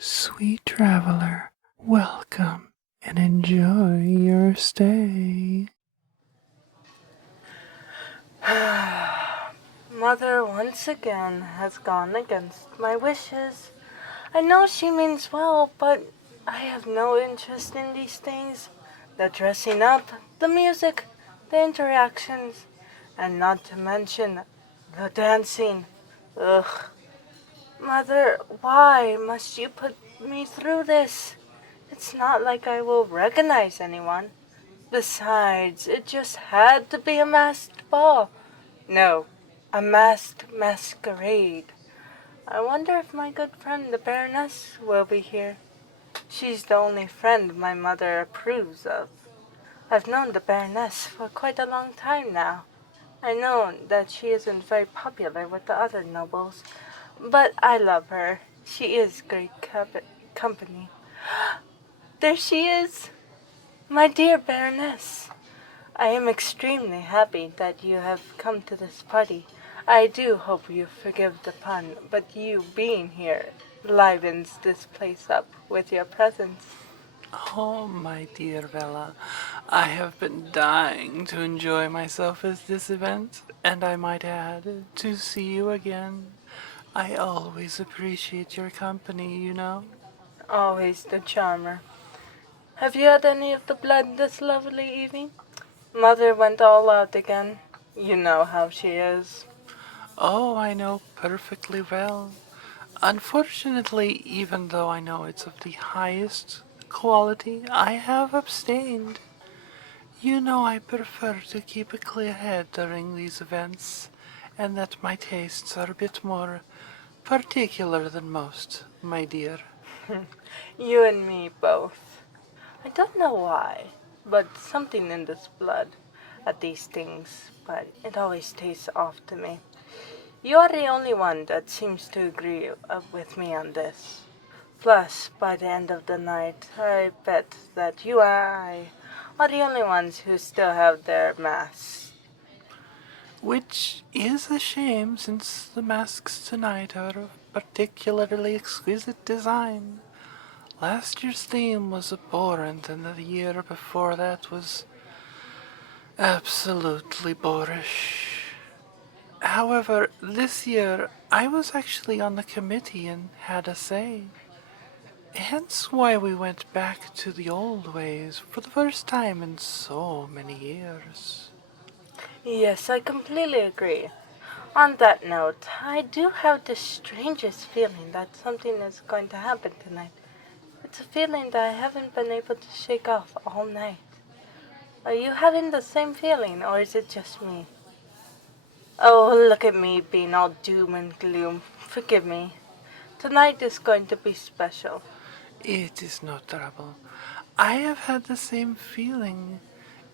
Sweet traveler, welcome and enjoy your stay. Mother once again has gone against my wishes. I know she means well, but I have no interest in these things. The dressing up, the music, the interactions, and not to mention the dancing. Ugh. Mother, why must you put me through this? It's not like I will recognize anyone. Besides, it just had to be a masked ball. No, a masked masquerade. I wonder if my good friend the baroness will be here. She's the only friend my mother approves of. I've known the baroness for quite a long time now. I know that she isn't very popular with the other nobles, but I love her. She is great company. There she is, my dear baroness. I am extremely happy that you have come to this party. I do hope you forgive the pun, but you being here livens this place up with your presence. Oh, my dear Bella, I have been dying to enjoy myself at this event, and I might add, to see you again. I always appreciate your company, you know. Always the charmer. Have you had any of the blood this lovely evening? Mother went all out again. You know how she is. Oh, I know perfectly well. Unfortunately, even though I know it's of the highest quality, I have abstained. You know I prefer to keep a clear head during these events, and that my tastes are a bit more particular than most, my dear. You and me both. I don't know why, but something in this blood at these things, but it always tastes off to me. You are the only one that seems to agree with me on this. Plus, by the end of the night, I bet that you and I are the only ones who still have their masks. Which is a shame, since the masks tonight are of particularly exquisite design. Last year's theme was abhorrent, and the year before that was absolutely boorish. However, this year I was actually on the committee and had a say. Hence why we went back to the old ways for the first time in so many years. Yes, I completely agree. On that note, I do have the strangest feeling that something is going to happen tonight. It's a feeling that I haven't been able to shake off all night. Are you having the same feeling, or is it just me? Oh, look at me being all doom and gloom. Forgive me. Tonight is going to be special. It is no trouble. I have had the same feeling.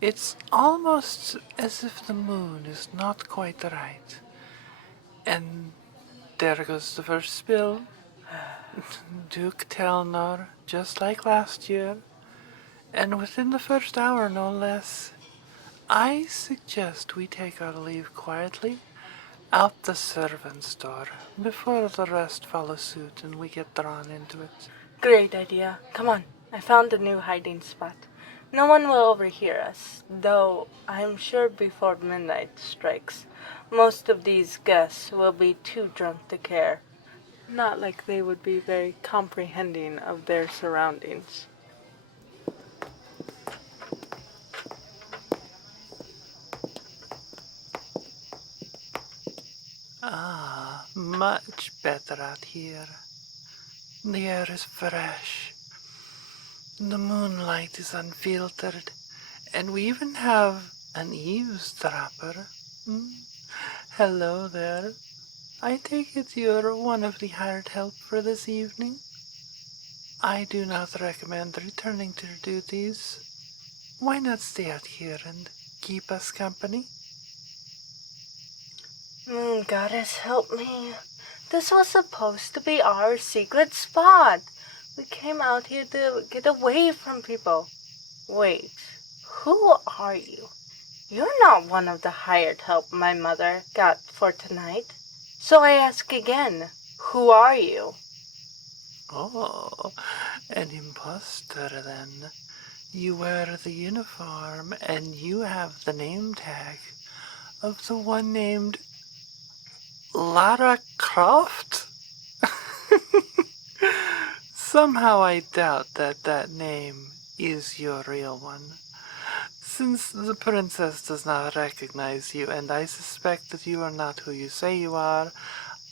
It's almost as if the moon is not quite right. And there goes the first spill. Duke Telnor, just like last year, and within the first hour no less. I suggest we take our leave quietly out the servants' door before the rest follow suit and we get drawn into it. Great idea. Come on, I found a new hiding spot. No one will overhear us, though I'm sure before midnight strikes, most of these guests will be too drunk to care. Not like they would be very comprehending of their surroundings. Ah, much better out here. The air is fresh, the moonlight is unfiltered, and we even have an eavesdropper. Hmm? Hello there. I take it you're one of the hired help for this evening? I do not recommend returning to your duties. Why not stay out here and keep us company? Moon goddess, help me. This was supposed to be our secret spot. We came out here to get away from people. Wait, who are you? You're not one of the hired help my mother got for tonight. So I ask again, who are you? Oh, an imposter then. You wear the uniform and you have the name tag of the one named Lara Croft? Somehow I doubt that name is your real one. Since the princess does not recognize you, and I suspect that you are not who you say you are,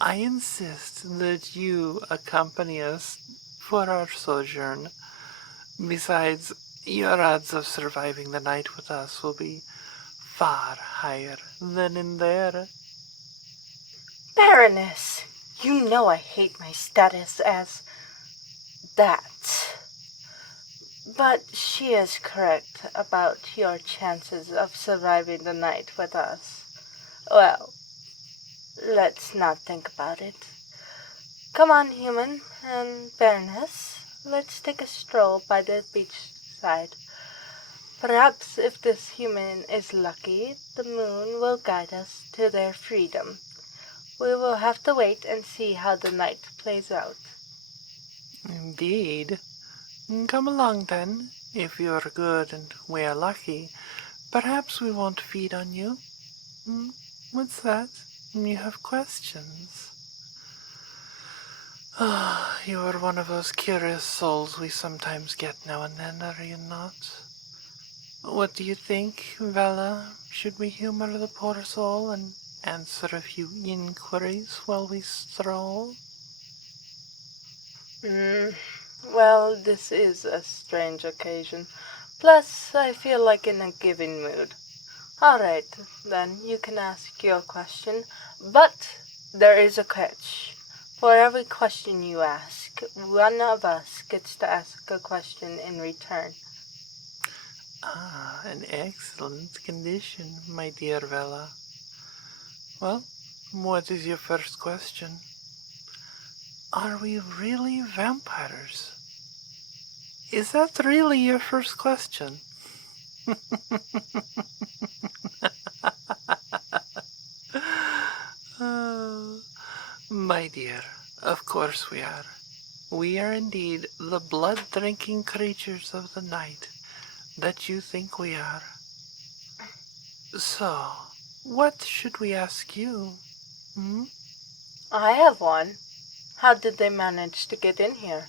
I insist that you accompany us for our sojourn. Besides, your odds of surviving the night with us will be far higher than in there. Baroness, you know I hate my status as that. But she is correct about your chances of surviving the night with us. Well, let's not think about it. Come on, human and Baroness, let's take a stroll by the beachside. Perhaps if this human is lucky, the moon will guide us to their freedom. We will have to wait and see how the night plays out. Indeed. Come along then. If you're good and we're lucky, perhaps we won't feed on you. What's that? You have questions. Ah, you are one of those curious souls we sometimes get now and then, are you not? What do you think, Vela? Should we humor the poor soul and answer a few inquiries while we stroll? Mm, well, this is a strange occasion. Plus, I feel like in a giving mood. Alright, then you can ask your question, but there is a catch. For every question you ask, one of us gets to ask a question in return. Ah, an excellent condition, my dear Vela. Well, what is your first question? Are we really vampires? Is that really your first question? Oh, my dear, of course we are. We are indeed the blood-drinking creatures of the night that you think we are. So, what should we ask you? Hmm? I have one. How did they manage to get in here?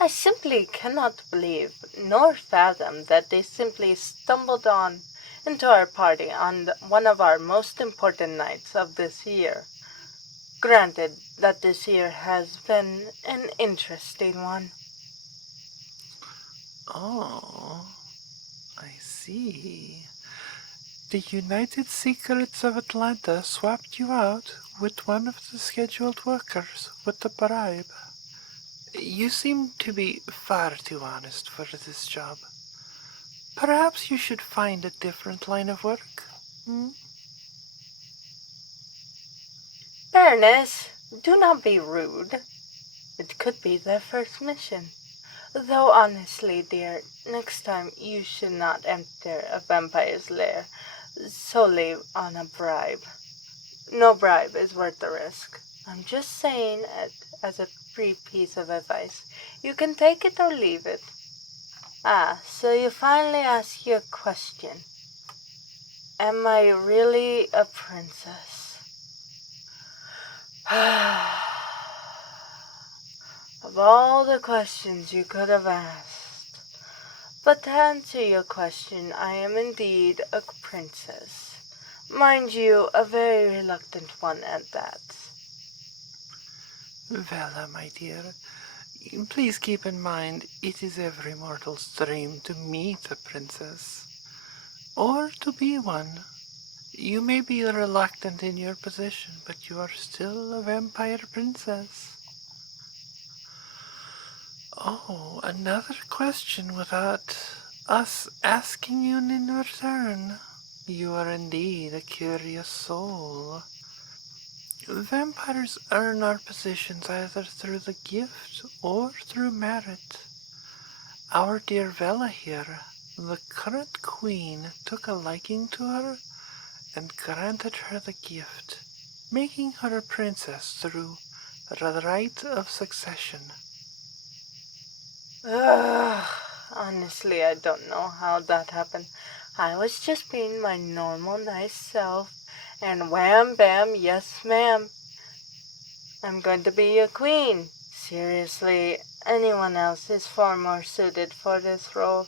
I simply cannot believe nor fathom that they simply stumbled on into our party on one of our most important nights of this year. Granted that this year has been an interesting one. Oh, I see. The United Secrets of Atlanta swapped you out with one of the scheduled workers with a bribe. You seem to be far too honest for this job. Perhaps you should find a different line of work. Hmm? Baroness, do not be rude. It could be their first mission. Though honestly, dear, next time you should not enter a vampire's lair solely on a bribe. No bribe is worth the risk. I'm just saying it as a free piece of advice. You can take it or leave it. Ah, so you finally ask your question. Am I really a princess? Of all the questions you could have asked. But to answer your question, I am indeed a princess. Mind you, a very reluctant one at that. Vella, my dear, please keep in mind it is every mortal's dream to meet a princess, or to be one. You may be reluctant in your position, but you are still a vampire princess. Oh, another question without us asking you in return. You are indeed a curious soul. Vampires earn our positions either through the gift or through merit. Our dear Vela here, the current queen, took a liking to her and granted her the gift, making her a princess through the right of succession. Ugh, honestly, I don't know how that happened. I was just being my normal, nice self, and wham bam, yes ma'am, I'm going to be a queen. Seriously, anyone else is far more suited for this role.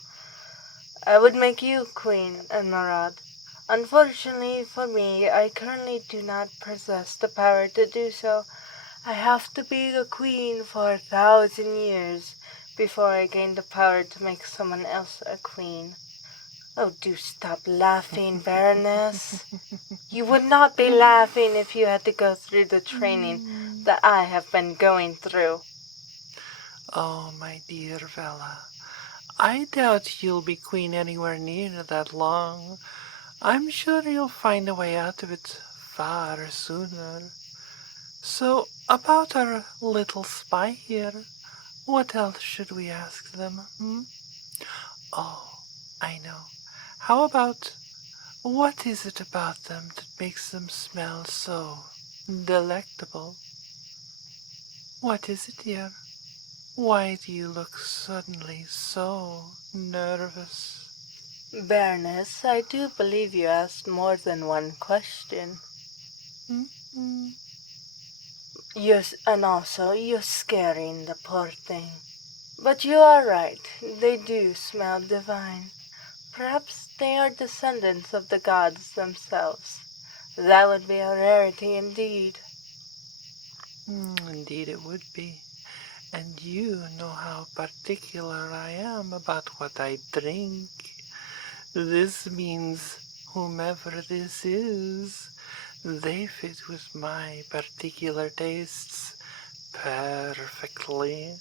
I would make you queen, Emerald. Unfortunately for me, I currently do not possess the power to do so. I have to be the queen for 1,000 years before I gain the power to make someone else a queen. Oh, do stop laughing, Baroness. You would not be laughing if you had to go through the training that I have been going through. Oh, my dear Vela, I doubt you'll be queen anywhere near that long. I'm sure you'll find a way out of it far sooner. So, about our little spy here, what else should we ask them, hmm? Oh, I know. How about what is it about them that makes them smell so delectable? What is it, dear? Why do you look suddenly so nervous? Baroness, I do believe you asked more than one question. Mm-hmm. Yes, and also you're scaring the poor thing. But you are right, they do smell divine. Perhaps they are descendants of the gods themselves. That would be a rarity indeed. Indeed, it would be. And you know how particular I am about what I drink. This means whomever this is, they fit with my particular tastes perfectly,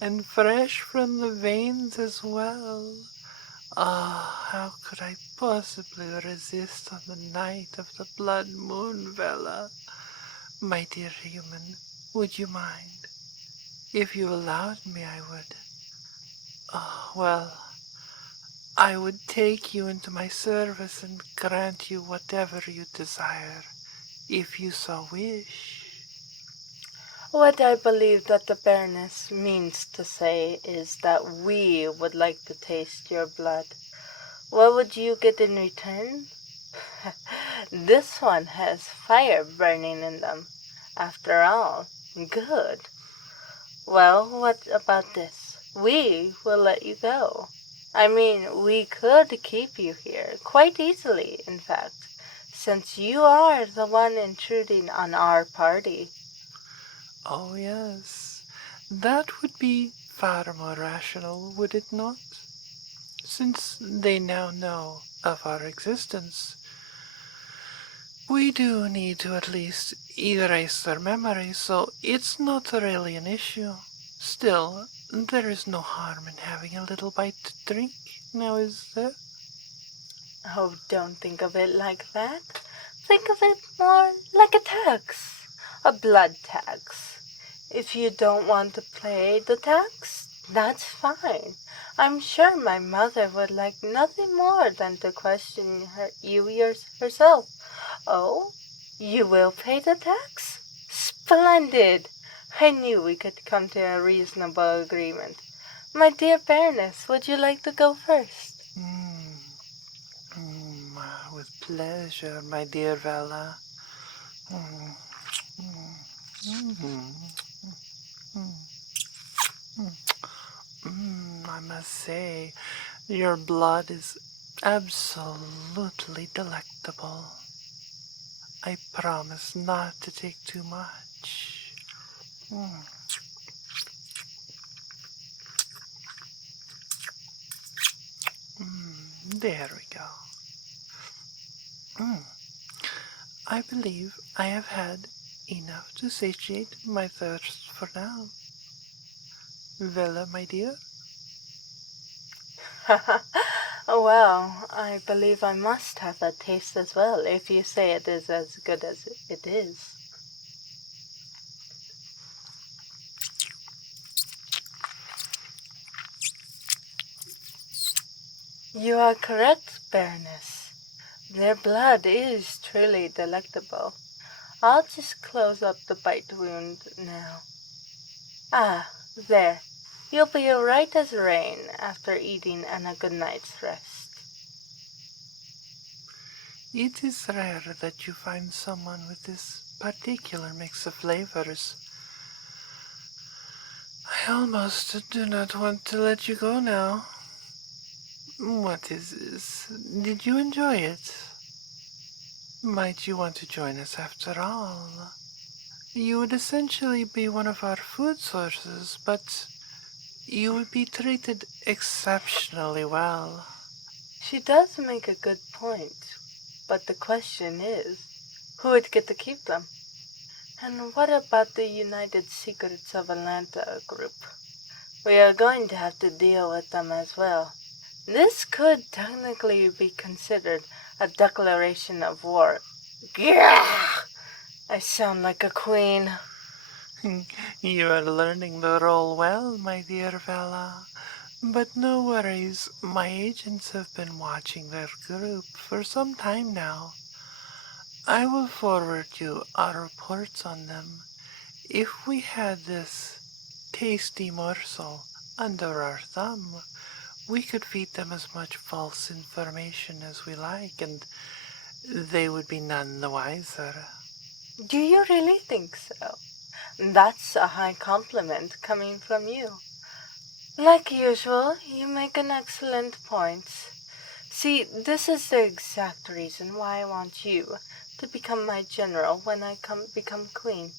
and fresh from the veins as well. Ah, how could I possibly resist on the night of the blood moon, Vela? My dear human, would you mind? If you allowed me, I would. Oh, well, I would take you into my service and grant you whatever you desire, if you so wish. What I believe that the Baroness means to say is that we would like to taste your blood. What would you get in return? This one has fire burning in them. After all, good. Well, what about this? We will let you go. I mean, we could keep you here, quite easily, in fact, since you are the one intruding on our party. Oh, yes, that would be far more rational, would it not? Since they now know of our existence, we do need to at least erase their memory, so it's not really an issue. Still, there is no harm in having a little bite to drink, now is there? Oh, don't think of it like that. Think of it more like a tax, a blood tax. If you don't want to pay the tax, that's fine. I'm sure my mother would like nothing more than to question herself. Oh, you will pay the tax? Splendid! I knew we could come to a reasonable agreement. My dear Baroness, would you like to go first? Mm, with pleasure, my dear Vela. Mm, mm, mm, mm, I must say, your blood is absolutely delectable. I promise not to take too much. Mm, there we go. Mm, I believe I have had enough to satiate my thirst for now. Vela, my dear? Well, I believe I must have that taste as well, if you say it is as good as it is. You are correct, Baroness. Their blood is truly delectable. I'll just close up the bite wound now. Ah, there. You'll be right as rain after eating and a good night's rest. It is rare that you find someone with this particular mix of flavors. I almost do not want to let you go now. What is this? Did you enjoy it? Might you want to join us after all? You would essentially be one of our food sources, but you would be treated exceptionally well. She does make a good point, but the question is, who would get to keep them? And what about the United Secrets of Atlanta group? We are going to have to deal with them as well. This could technically be considered a declaration of war. Gah! I sound like a queen. You are learning the role well, my dear Vela. But no worries, my agents have been watching their group for some time now. I will forward you our reports on them. If we had this tasty morsel under our thumb, we could feed them as much false information as we like, and they would be none the wiser. Do you really think so? That's a high compliment coming from you. Like usual, you make an excellent point. See, this is the exact reason why I want you to become my general when I become queen.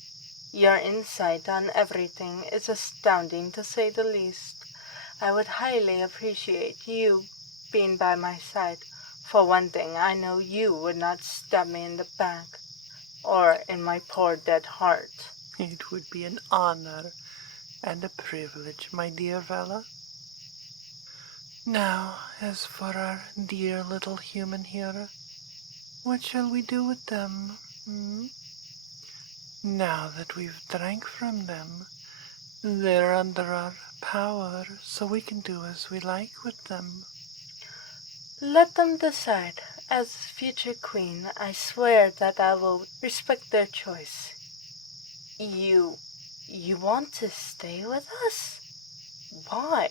Your insight on everything is astounding to say the least. I would highly appreciate you being by my side. For one thing, I know you would not stab me in the back or in my poor dead heart. It would be an honor and a privilege, my dear Vela. Now, as for our dear little human here, what shall we do with them? Now that we've drank from them, they're under our power, so we can do as we like with them. Let them decide. As future queen, I swear that I will respect their choice. You want to stay with us? Why?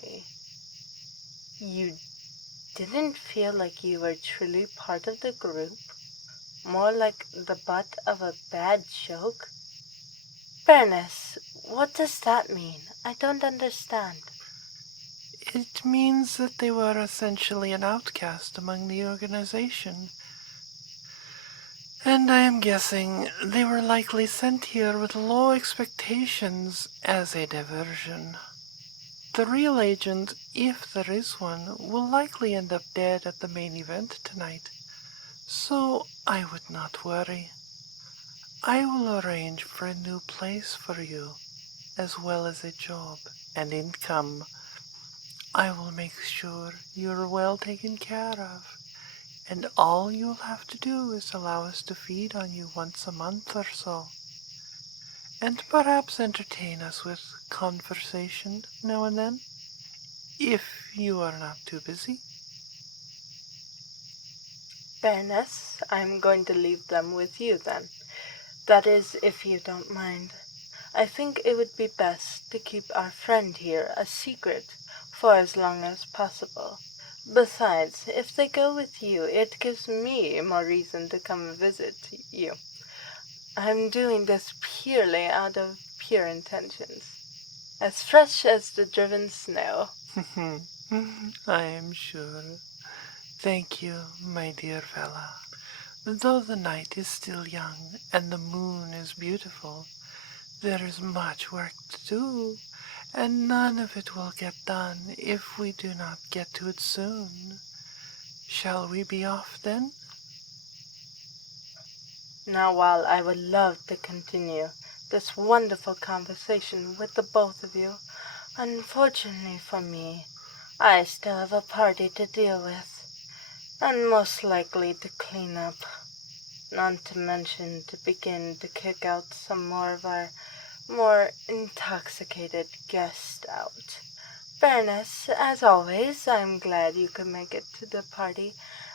You didn't feel like you were truly part of the group? More like the butt of a bad joke? Baroness, what does that mean? I don't understand. It means that they were essentially an outcast among the organization. And I am guessing they were likely sent here with low expectations as a diversion. The real agent, if there is one, will likely end up dead at the main event tonight. So I would not worry. I will arrange for a new place for you, as well as a job and income. I will make sure you're well taken care of, and all you'll have to do is allow us to feed on you once a month or so, and perhaps entertain us with conversation now and then, if you are not too busy. Baroness, I'm going to leave them with you then. That is, if you don't mind. I think it would be best to keep our friend here a secret for as long as possible. Besides, if they go with you, it gives me more reason to come visit you. I'm doing this purely out of pure intentions, as fresh as the driven snow. I am sure. Thank you, my dear Vela. Though the night is still young and the moon is beautiful, there is much work to do, and none of it will get done if we do not get to it soon. Shall we be off then? Now, while I would love to continue this wonderful conversation with the both of you, unfortunately for me, I still have a party to deal with, and most likely to clean up, not to mention to begin to kick out some more of our more intoxicated guests out. Baroness, as always, I'm glad you could make it to the party.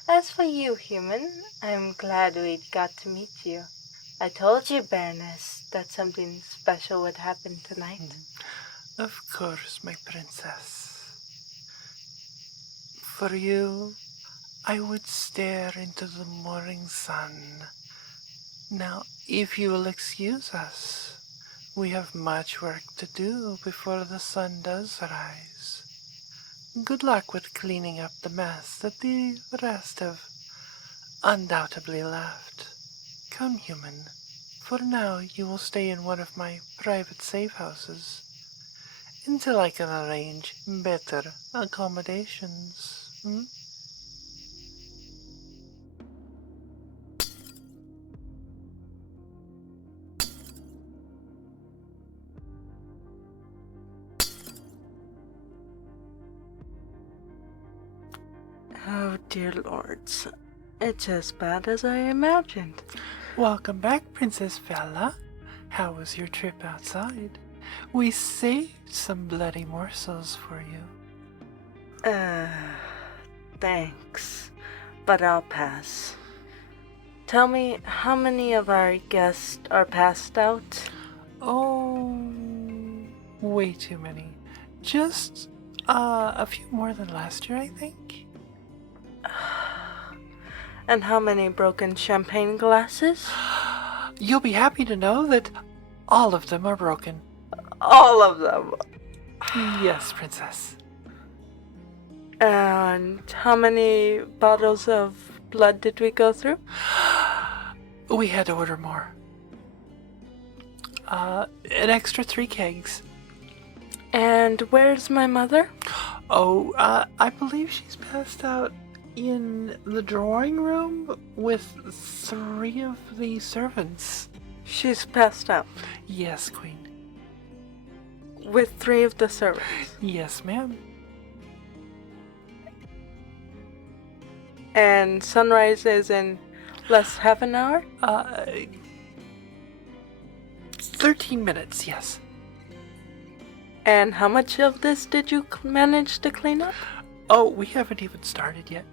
As for you, human, I'm glad we got to meet you. I told you, Baroness, that something special would happen tonight. Of course, my princess. For you, I would stare into the morning sun. Now, if you will excuse us, we have much work to do before the sun does rise. Good luck with cleaning up the mess that the rest have undoubtedly left. Come, human. For now, you will stay in one of my private safe houses until I can arrange better accommodations. Hmm? Oh, dear lords. It's as bad as I imagined. Welcome back, Princess Bella. How was your trip outside? We saved some bloody morsels for you. Thanks. But I'll pass. Tell me, how many of our guests are passed out? Oh, way too many. Just a few more than last year, I think. And how many broken champagne glasses? You'll be happy to know that all of them are broken. All of them. Yes, Princess. And how many bottles of blood did we go through? We had to order more. An extra 3 kegs. And where's my mother? Oh, I believe she's passed out in the drawing room with 3 of the servants. She's passed out. Yes, Queen. With 3 of the servants. Yes, ma'am. And sunrise is in less half an hour? 13 minutes, yes. And how much of this did you manage to clean up? Oh, we haven't even started yet.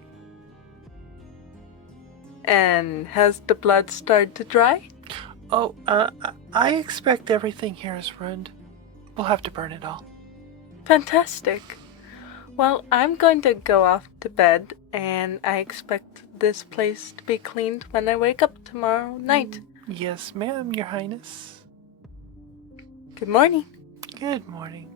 And has the blood started to dry? Oh, I expect everything here is ruined. We'll have to burn it all. Fantastic. Well, I'm going to go off to bed, and I expect this place to be cleaned when I wake up tomorrow night. Yes, ma'am, Your Highness. Good morning. Good morning.